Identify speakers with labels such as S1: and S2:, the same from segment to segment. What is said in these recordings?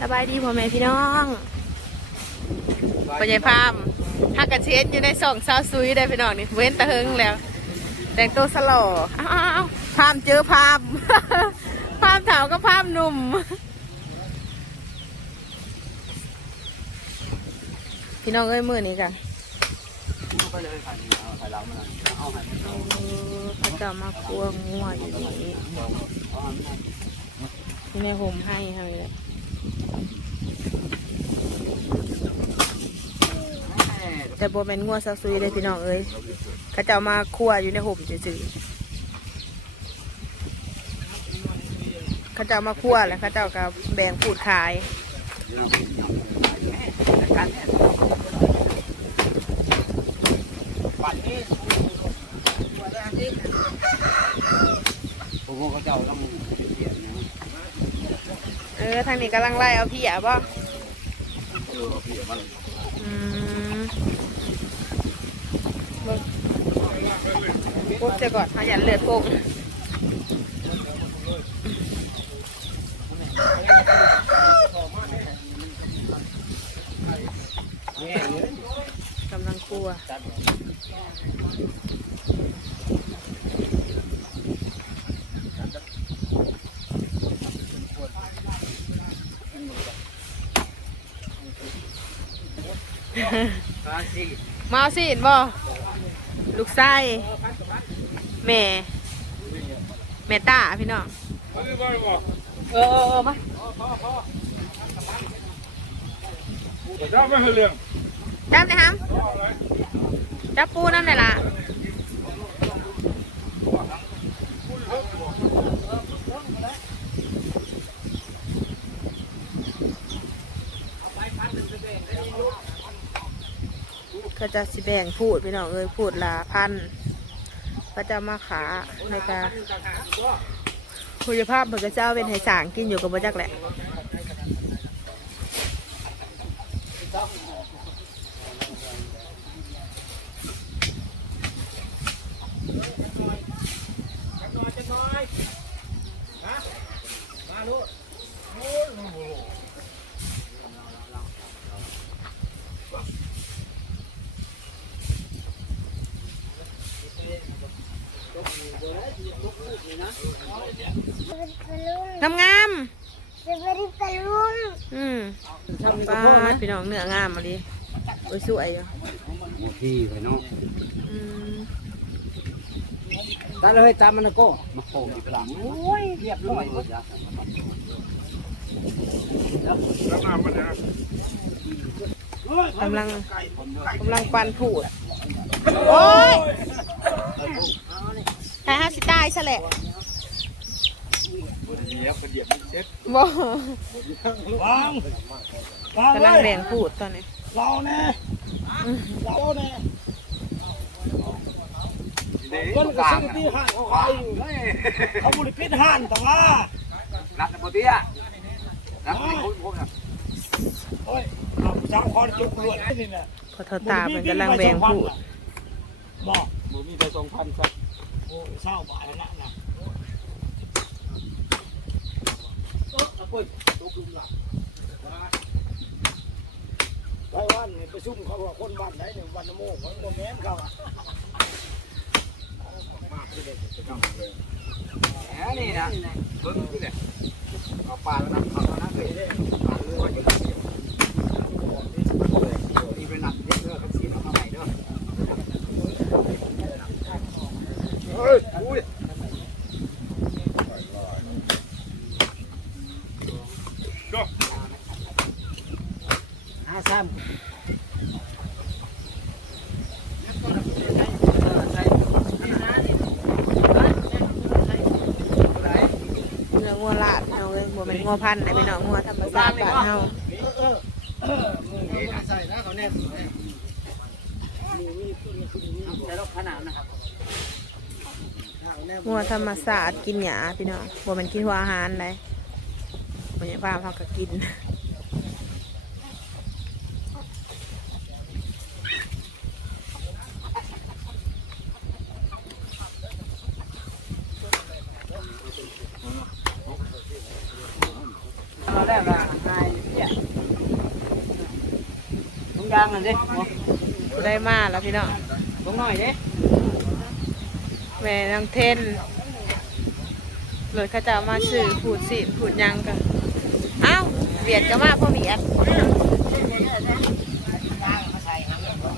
S1: สบายดีพ่อแม่พี่น้องปัญญาพามฮักกระเช็ดอยู่ในสองซาวซุยได้พี่น้องนี่เว้นตะเฮงแล้วแต่งตัวสลออ้าวพามเจอพามพามเถาก็พามหนุ่ม พี่น้องเอ้ยมือนี้จ้ะ
S2: ไปเลยค่ะเอาไข่เรามาเอาไข่
S1: เออเขาจะมาคั่วงัวอยู่นี่ที่แม่ผมให้ให้เลย แต่โบเป็นงัวซาซุยเลยพี่น้องเอ้ยเขาจะเอามาคั่วอยู่ในห่มจืดๆเขาจะเอามาคั่วแล้วเขาจะเอากับแบ่งพูดขาย
S2: ผมว่าเจ้าต้องเปลี่ยนนะ
S1: เออทางนี้กำลังไล่เอาพี่อะบ่
S2: เออเปลี่ยนมัน
S1: อืมเบิ่ง ปุ๊บจะก่อนเขายันเลือดโป่ง
S2: แง่เลย
S1: กำลังคั่ว
S2: มาสิ
S1: มาสิเห็นบ่ ลูกไส้แม่ แม่ตาพี่น้อง
S2: เออเออเออมา
S3: จ้าไม่เคยเรื่อง
S1: จับเลยครับจับปูน้ำเลยล่ะ ก็จะสิแบ่งพูดพี่น้องเอ้ยพูดละพันก็จะมาขาในการคุณภาพเหมือนกับเจ้าเป็นไห้สางกินอยู่กับบ่จักแหละ งามงาม
S4: สวัสดีปลุง
S1: อืมป้าพี่น้องเนื้องามมาดิโอ้ยสวยอยู่
S2: โอ้พี่ไปเนาะ
S1: อืม
S2: ตาเลยตามมันก็มาโผล่อีกหลังโอ้ยเรียบร้อยแล้ว
S3: น้ำมันนี่ย
S1: กำลังกำลังปันผูด โอ้ยหายห้าสิตายซะแหละ
S3: เดี๋ยวเดียวเช็ด
S1: บ่
S5: วางวาง
S1: กำลังแบ่งผูดตอนนี้
S5: เราแน่เราแน่คนก็ซื้อที่ห้างเขาขายอยู่เขาบริพิษห้างแต่ว่า
S2: รับในปกติอะรับในคุ้มคุ้มนะ
S5: โอ้ยเอาสามคนจุกรวดนี่เนี่ย
S1: พอเธอตาเป็นกำลังแบ่งผูด
S5: บอก
S3: มือมีแต่สองพันครับ
S5: โอ้เศร้าบาทแล้วนะ นะไปวันนี่ปซุ่มเขาว่าคนบ้านไหนเนี่ยวันโมงมันโมแม่นเขาอะ
S2: แหมนี่นะเบิ้งนี่แหละเอาปลาแล้วนะเอาแล้วนะเลยปลาเรืออยู่นี่เป็นหนักเยอะเด้อครับซีนเอามาใหม่เด้อเฮ้ยอุ้ย
S3: ก็
S5: ห้าสาม
S1: เนื้องัวลาดเอาเลยบ่เป็น งัวพันธุ์นะพี่น้องงัวธรรมชาติบ้านเฮา
S5: ใส่นะเขาแน่
S1: งัวธรรมศาสตร์กินหยาพี่น้องบ่มันกินหัวอาหารเลยบ่อยากพาเขาก็กิน
S2: ตอนแรกอะนายางนั่นดิ
S1: ได้มาแล้วพี่น้อง
S2: ลงหน่อยดิ
S1: แม่น้องเทนรถเขาจะเอามาซื้อผูดสิผูดหยังกันอ้าวเวียดก็มาพ่อเวียด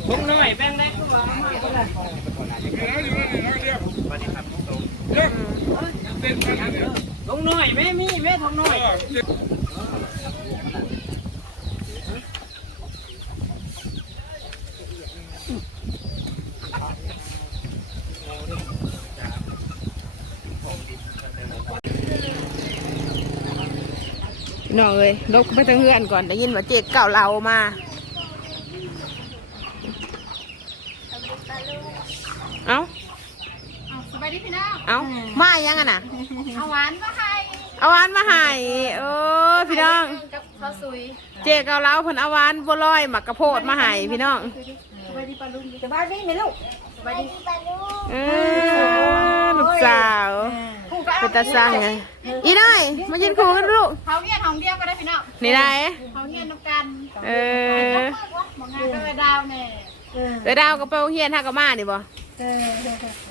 S2: ลงหน่อยแป้งได้ก็ว่ามาก็ได้
S1: อืม
S2: ลงหน่อยแม่มีแม่ทงหน่อย
S1: พี่น้องเอ้ยลบไปทางเฮือนก่อนได้ยินว่าเจ๊เก่าเรามาเอ้า
S4: สบายดีพี่น้อง
S1: เอ้ามายังอะน่ะ
S4: เอาหวานมาให้
S1: เอาหวานมาให้เออพี่น้อง
S4: กับข้าวซุย
S1: เจ๊เก่าเราเพิ่นเอาหวานบัวลอยหมักกระโพดมาให้พี่น้อง
S4: สบายดีปลาลุง
S2: สบายดีไหมลูก
S4: สบายดีปลาลุง
S1: เออลูกสาว เป็นตาสั่งไงอีน้อยมายืนคู่กันลูก
S4: เขาเงียนของเดียวก็ได้พี่น้อง
S1: นี่ได้
S4: เขาเงียนน้ำกัน
S1: เออ
S4: มองงานก็ไปดาวแน่
S1: เดี๋ยวดาวก็ไปโรงเฮียนท่ากับมานี่บ่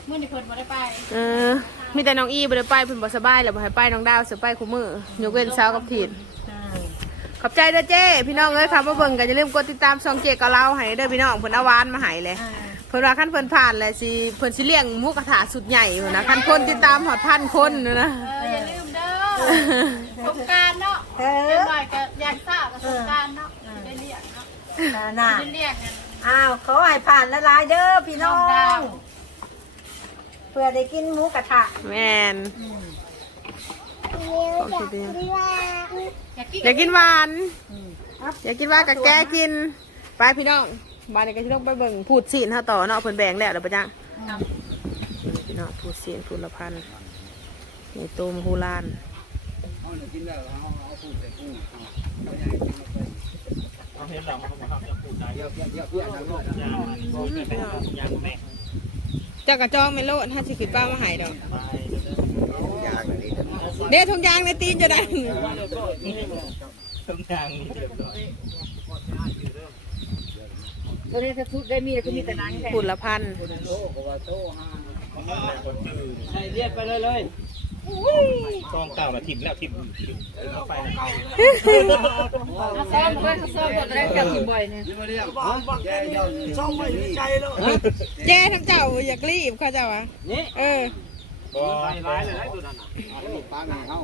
S4: เมื่อนี่เพิ่นบ่ได้ไป
S1: เออมีแต่น้องอีบ่ได้ไปเพิ่นบ่สบายแล้วบ่ให้ไปน้องดาวสิไปคู่มือยกเว้นเช้ากับถิ่นขอบใจเด้อเจ้พี่น้องเอ้ยครับมาเบิ่งกันอย่าลืมกดติดตามช่องเจ๊กับเราให้เด้อพี่น้องเพิ่นเอาหวานมาให้เลย เพิ่นว่าคันเพิ่นผ่านแล้วสิเพิ่นสิเลี้ยงหมูกระทะสุดใหญ่พุ่นนะคันคนติดตามฮอดพันคนนู่นนะ
S4: เอออย่าลืมเด้อสงกรารเนาะเดี๋ยวหน่อยก็อยากทราบกับสงกรารเนาะได้เรียกเนาะ
S6: น่ะ
S4: ได้เรียกกัน
S6: อ้าวขอให้ผ่านละลายเด้อพี่น้อ
S4: น้องดางว
S6: เพื่อได้กินหมูกระทะ
S1: แม่น
S4: อยากกิน
S1: อยากกินหวาน อยากกินหวานกับแกกิน ไปพี่น้อง บ้านนี้ก็สิต้องไปเบิ่งพูดซีนเฮาต่อเนาะเพิ่นแบ่งแล้วเดี๋ยวปะจังพี่น้องพูดซีนพูดละพันนี่ตูมฮูลาน
S2: เอาหนูกินแล้วเอาเอาปูใส่ปูเอาเดี๋ยวเดี๋ยวเดี๋ยวเพื่อนทางโน้น
S1: เจ้ากระจองไม่โลดถ้าสิขึ้นป้ามาใหายดอก
S2: อยากเลย
S1: เด้ทงยางในตีนจะได้
S6: ตัวนี้ถ้าทุกได้มีแล้วก็มีแต่นังแค่
S1: พูดละพัน
S2: โตก็ว่าโตห้า
S5: ใส่เลียดไปเลยเลย
S3: กองเก่าละทิมแล้วทิมเข้าไป
S6: ซ้อมเพื่อนซ้อมตัวแรกกับทีบ่อยเนี่ย
S2: ที่มาเรียก
S5: บ้านบ้านนี้ช่องไม่มีใจเลย
S1: เจ้ทั้งเจ้าอยากรีบเขาเจ้าวะ
S5: นี่
S1: เออ
S3: ก็
S5: ใส่ร้ายเลยนะตัวนั้น
S2: ป้าแม่เขา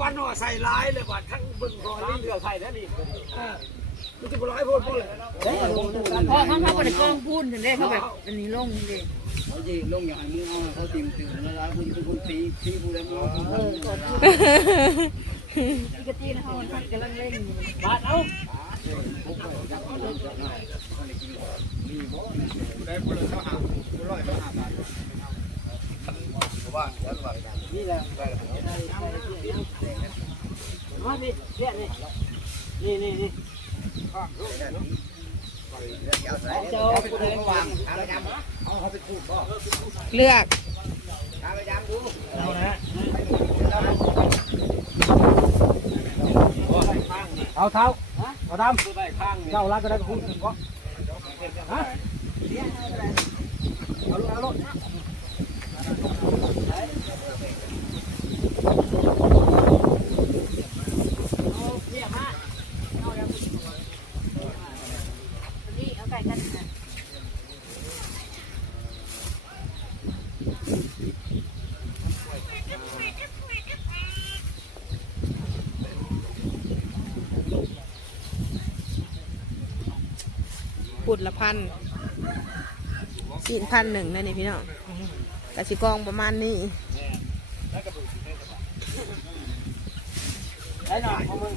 S5: บ้านนอใส่ร้ายเลยบ้านทั้งบึงรอยเรือใส่ได้ดิมันจะร้าย พูดพูดเลย
S6: พอเขาเขาก็ได้กล้องพูนถึงได้เขาแบบอันนี้ลงเลย
S2: เขาจีลงอย่างมึงเอาเขาตีมตื่นแล้วแล้วคุณเป็นคนตีตีกูแล้วมึง
S6: กะจีนะเขากำลังเล่น
S5: บาดเอา
S2: นี่แห
S5: ละนี่นี่นี่
S2: เจ้าไปเดินวางทางไปดำเอาเขาไปพูดก็
S1: เลือก
S2: ทางไปดำดู
S5: เอานะเอาเท้าเอาดำเจ้ารักก็ได้พูดก็ฮะเอาลูกเอาลูก
S6: นี่เอาไก่กันนะ
S1: พูดละพันสี่พันหนึ่งนั่นนี่พี่น้องกะสิกองประมาณนี้
S5: ได้หน่อยเอามือ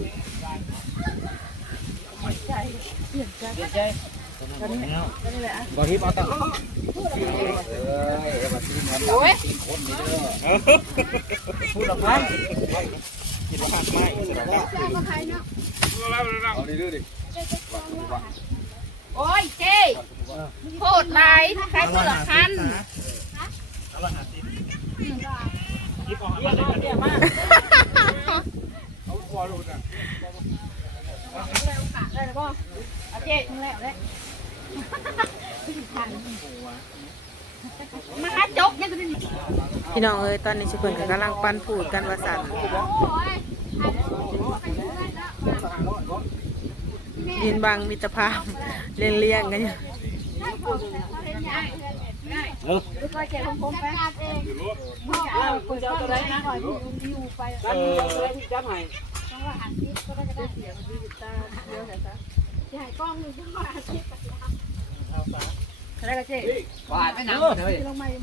S5: ใจใจ
S2: บอที่มาตั้งเอาตีมันโอ้ยเด้อ
S5: พูดหรอกครับ
S3: กินผักไม้กินผัก
S2: เอาดีดูดิ
S4: โอ้ยเจ๊โคตรลายใครเสือกคัน
S3: คิดออกมาเลยกัน
S5: มา
S3: เอาคอรูดอะ
S6: ได้แล้วก็เอาเจ๊มึงแล้วเลย มาหาจกเนี่ยตัวนี้
S1: พี่น้องเอ้ยตอนนี้ชิเพิ่นก็กำลังปั้นผูดกันว่าสั่น
S4: โอ้ยไปเพื่อนแล้ว
S1: ยืนบังมิตรภาพเลี้ยงเลี้ยงๆกันอยู่
S4: ได้ผมเขาเห็นยายเพื่อนเห็น
S6: ก็เจ็บขอ หนนะ
S5: จับมือเลยจับให้
S4: ต้องว่าอาทิตย์ก็ได้จะได้เสียงดีตาเยอะแต่ซะใหญ่กล้องหนึ่งต้องว่าอาทิตย์
S6: แล้วก็เจ๊
S2: หวานไม่น้ำเลย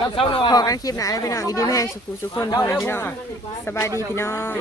S5: รับเช้าหน่อย
S1: พอกันคลิปหนาเลยพี่น้องอีดีแม่สุขุสุขคนพ่อแม่พี่น้องสบายดีพี่น้อง